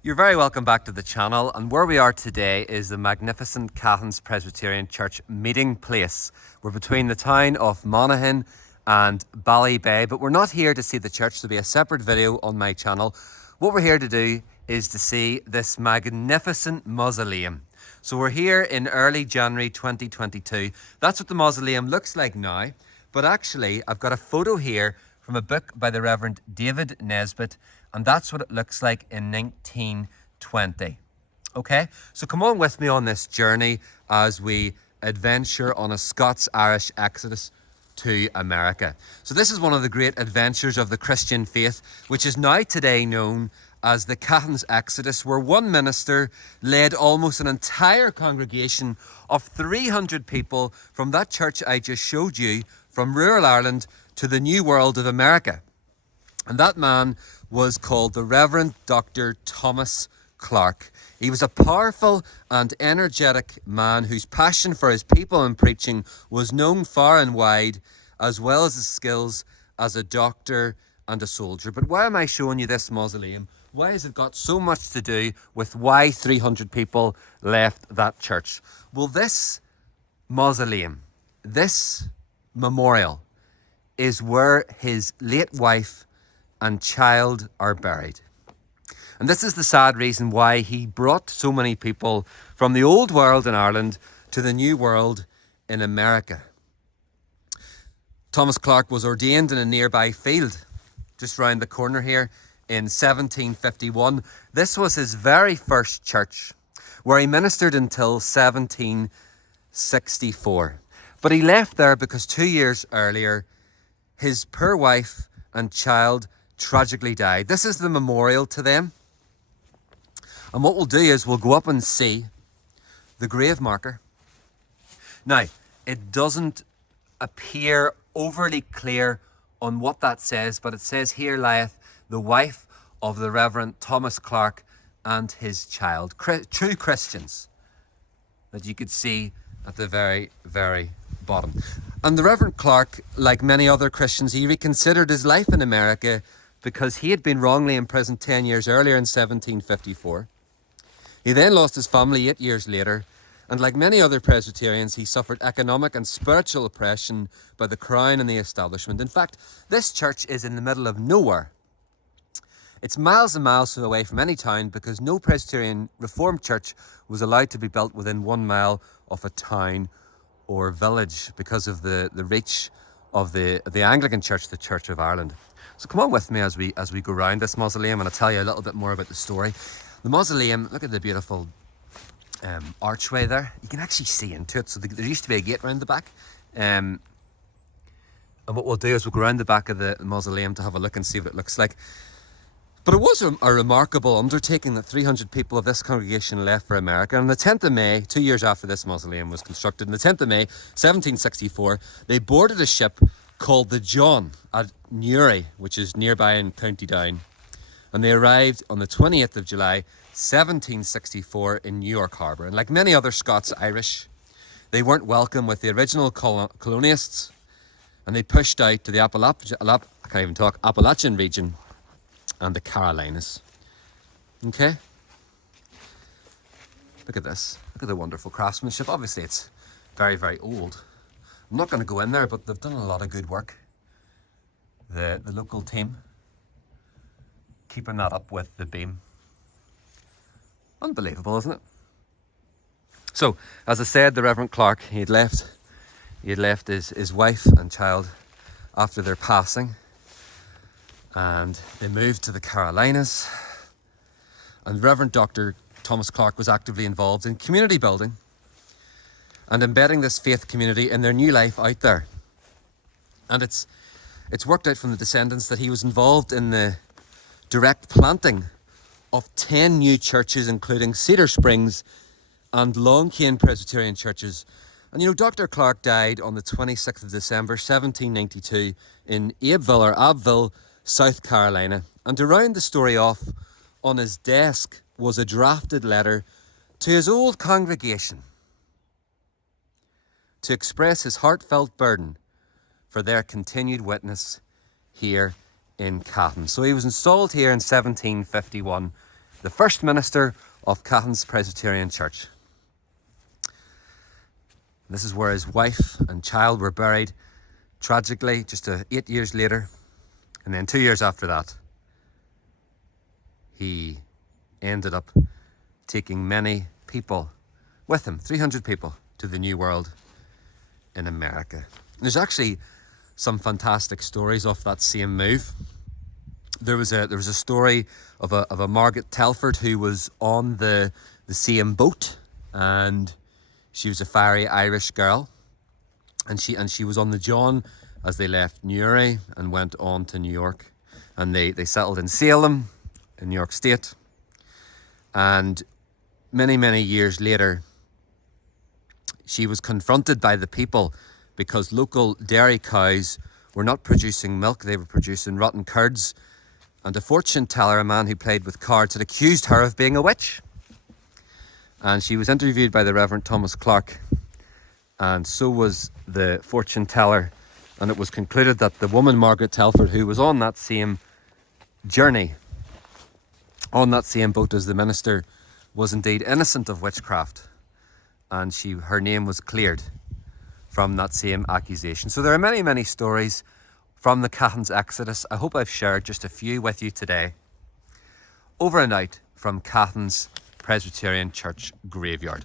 You're very welcome back to the channel, and where we are today is the magnificent Cahans Presbyterian Church meeting place. We're between the town of Monaghan and Ballybay, but we're not here to see the church. There'll be a separate video on my channel. What we're here to do is to see this magnificent mausoleum. So we're here in early January 2022. That's what the mausoleum looks like now, but actually I've got a photo here from a book by the Reverend David Nesbitt, and that's what it looks like in 1920. Okay, so come on with me on this journey as we adventure on a Scots-Irish Exodus to America. So this is one of the great adventures of the Christian faith, which is now today known as the Cahans Exodus, where one minister led almost an entire congregation of 300 people from that church I just showed you from rural Ireland to the New World of America. And that man was called the Reverend Dr. Thomas Clark. He was a powerful and energetic man whose passion for his people and preaching was known far and wide, as well as his skills as a doctor and a soldier. But why am I showing you this mausoleum? Why has it got so much to do with why 300 people left that church? Well, this mausoleum, this memorial, is where his late wife and child are buried. And this is the sad reason why he brought so many people from the old world in Ireland to the new world in America. Thomas Clark was ordained in a nearby field just round the corner here in 1751. This was his very first church, where he ministered until 1764. But he left there because 2 years earlier, his poor wife and child tragically died. This is the memorial to them. And what we'll do is we'll go up and see the grave marker. Now, it doesn't appear overly clear on what that says, but it says, "Here lieth the wife of the Reverend Thomas Clark and his child." True Christians that you could see at the very, very bottom. And the Reverend Clark, like many other Christians, he reconsidered his life in America because he had been wrongly imprisoned 10 years earlier in 1754. He then lost his family 8 years later, and like many other Presbyterians, he suffered economic and spiritual oppression by the Crown and the establishment. In fact, this church is in the middle of nowhere. It's miles and miles away from any town because no Presbyterian Reformed church was allowed to be built within 1 mile of a town or village because of the reach of the Anglican Church, the Church of Ireland. So come on with me as we go around this mausoleum, and I'll tell you a little bit more about the story. The mausoleum, look at the beautiful archway there. You can actually see into it. So there used to be a gate around the back. And what we'll do is we'll go around the back of the mausoleum to have a look and see what it looks like. But it was a remarkable undertaking that 300 people of this congregation left for America. And on the 10th of May, 2 years after this mausoleum was constructed, on the 10th of May, 1764, they boarded a ship called the John at Newry, which is nearby in County Down. And they arrived on the 20th of July, 1764 in New York Harbour. And like many other Scots-Irish, they weren't welcome with the original colonists, and they pushed out to the Appalachian region and the Carolinas. Okay? Look at this. Look at the wonderful craftsmanship. Obviously, it's very, very old. I'm not going to go in there, but they've done a lot of good work. The local team, keeping that up with the beam. Unbelievable, isn't it? So, as I said, the Reverend Clark, he had left his wife and child after their passing, and they moved to the Carolinas. And Reverend Dr. Thomas Clark was actively involved in community building and embedding this faith community in their new life out there. And it's worked out from the descendants that he was involved in the direct planting of 10 new churches, including Cedar Springs and Long Cane Presbyterian churches. And you know, Dr. Clark died on the 26th of December, 1792 in Abbeville, South Carolina. And to round the story off, on his desk was a drafted letter to his old congregation to express his heartfelt burden for their continued witness here in Cahans. So he was installed here in 1751 the first minister of Cahans Presbyterian Church. This is where his wife and child were buried, tragically, just 8 years later. And then 2 years after that, he ended up taking many people with him, 300 people, to the New World in America. There's actually some fantastic stories of that same move. There was a story of a Margaret Telford who was on the same boat, and she was a fiery Irish girl, and she was on the John as they left Newry and went on to New York, and they settled in Salem in New York State. And many years later, she was confronted by the people because local dairy cows were not producing milk, they were producing rotten curds. And a fortune teller, a man who played with cards, had accused her of being a witch. And she was interviewed by the Reverend Thomas Clark, and so was the fortune teller. And it was concluded that the woman, Margaret Telford, who was on that same journey, on that same boat as the minister, was indeed innocent of witchcraft. And her name was cleared from that same accusation. So there are many stories from the Cahans Exodus. I hope I've shared just a few with you today. Over and out from Cahans Presbyterian Church Graveyard.